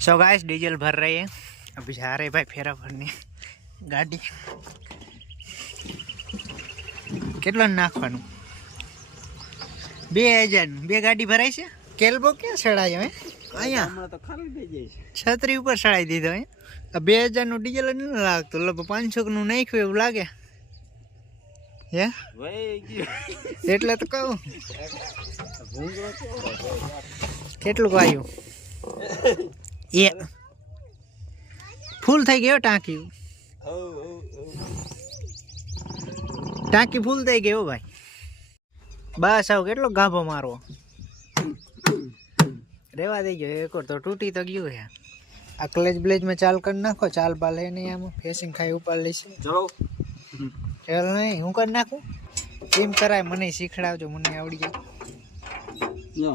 So guys diesel भर रहे हैं, अभी जा रहे भाई फेरा भरने गाड़ी કેટલા નાખવાનું 2000 બે ગાડી ભરાઈ છે કેલ્બો ક્યાં સડાય હવે અહીંયા હમણાં તો ખાલી થઈ જાય છે છત્રી ઉપર સડાઈ દીધો હે 2000 નું ડીઝલ ન લાગતું લગભગ 500 નું નાખ્યું એવું લાગે હે એટલે તો કહું કેટલું આવ્યું એ ફૂલ થઈ ગયો ટાંકી ટાંકી ફૂલ થઈ ગયો ભાઈ બસ આવ કેટલો ગાભો મારવો રેવા દઈ ગયો એક તો તૂટી તો ગયું છે આ ક્લેજ બ્લેજ में ચાલ કરી નાખો ચાલ બાલ હે નહીં આમાં ફેસિંગ ખાઈ ઉપર લઈશ ચલો ચાલ નહીં હું કરી નાખું કેમ કરાય મને શીખડાવજો મને આવડી જાય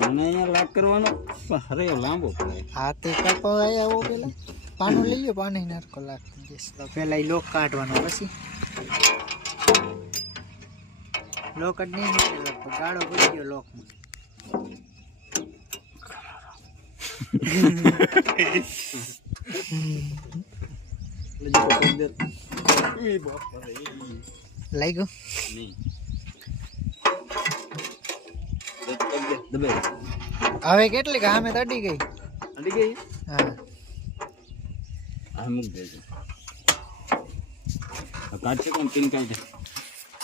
મને અહીંયા લાગ કરવાનો પણ હરે લાંબો પડે હાથે કાપો આવો પેલા પાનું લઈ લો પાણી નાખો લાગ તો પેલા ઈ લોક કાઢવાનો પછી લોક જ નહીં નીકળે ગાળો પડી ગયો લોકમાં લાગ્યો હવે કેટલી સામે તો અડી ગઈ હા આ મૂક દેજો આ કાચે કોણ પિન કાઈ દે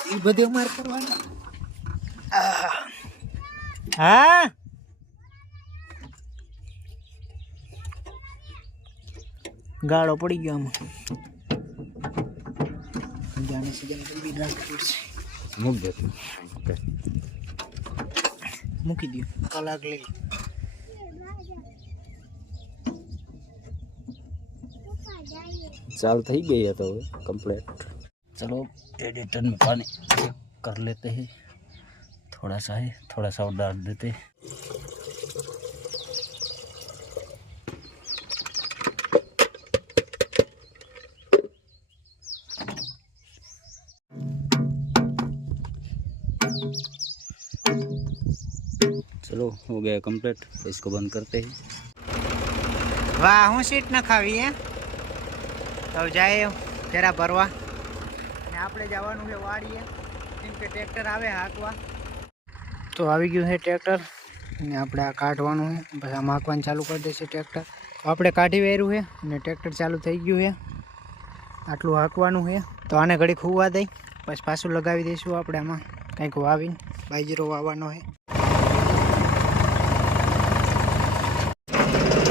ઈ બધું અમાર કરવાનું હા ગાળો પડી ગયો આમાં જાને સીધા બી રાખવું પડશે મૂક દેજો મૂકી દો કલાક લઈ चाल થઈ ગઈ है तो कंप्लीट चलो एडिटर में पानी चेक कर लेते हैं थोड़ा सा है थोड़ा सा और डाल देते हैं चलो हो गया कंप्लीट इसको बंद करते हैं वाह हूँ सीट न खावी है तो जाए फेरा भरवा ने આપણે જવાનું છે વાડીએ કેમ કે ટ્રેક્ટર આવે હાંકવા તો આવી ગયું છે ટ્રેક્ટર ને આપણે આ કાઢવાનું છે પછી આ હાંકવાનું ચાલુ કરી દેશે ટ્રેક્ટર આપણે કાઢી વેર્યું છે અને ટ્રેક્ટર ચાલુ થઈ ગયું છે આટલું હાંકવાનું છે તો આને ઘડી ખુવા દઈ પછી પાછું લગાવી દઈશું આપણે આમાં કંઈક વાવીને બાજરો વાવવાનો છે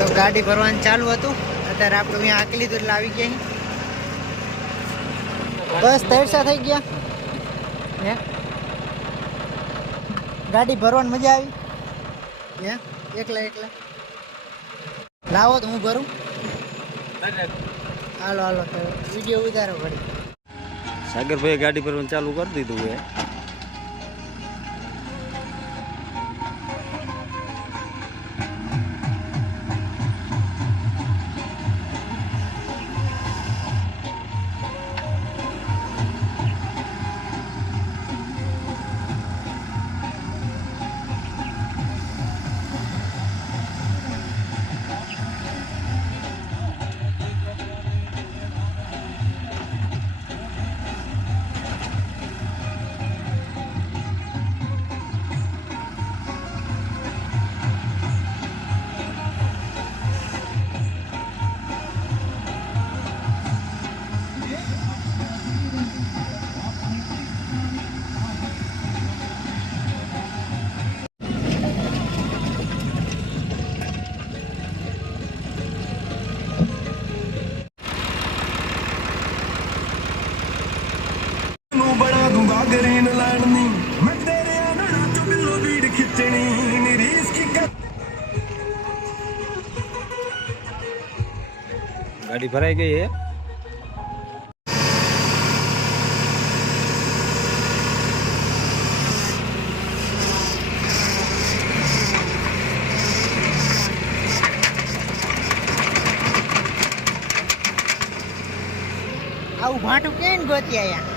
તો ગાડી ભરવાનું ચાલુ હતું અત્યારે આપણે અહીંયા હાંકી લીધું એટલે આવી ગયા બસ તૈયાર થઈ ગયા હે ગાડી ભરવાની મજા આવી હે એકલા એકલા લાવો તો હું ભરું હાલો હાલો વિડીયો ઉતારો ઘડી સાગરભાઈ ગાડી ભરવાનું ચાલુ કરી દીધું હે बड़ा दूंगा ग्रीन लैंड नी मैं तेरे आना चुगलो बीड़ खिचनी रीस की गाड़ी भराई गई है આવું ભાટું કેમ ગોતી આયા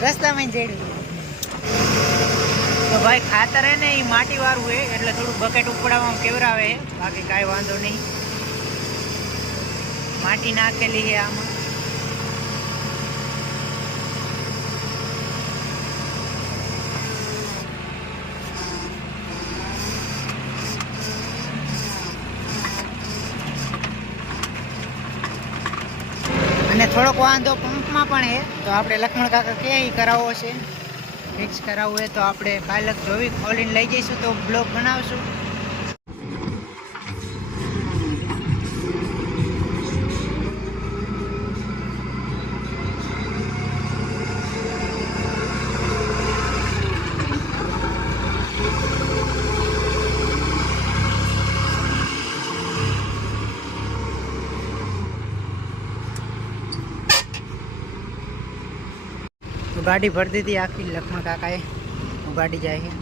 રસ્તામાં જડ્યું તો ભાઈ ખાતર હે ને એ માટી વાળું હોય એટલે થોડું બકેટ ઉપડાવવામાં કેવરાવે છે, બાકી કાંઈ વાંધો નહીં. માટી નાખેલી છે આમાં. અને થોડોક વાંધો પંપમાં પણ છે, તો આપણે લક્ષ્મણ કાકા કે ઈ કરાવવો છે, ફિક્સ કરાવવું હોય તો આપણે પાયલક જોવી ખોલીને લઈ જઈશું તો બ્લોગ બનાવશું. ગાડી ભરી દીધી આખી લક્ષ્મણ કાકાએ, ગાડી જાય છે.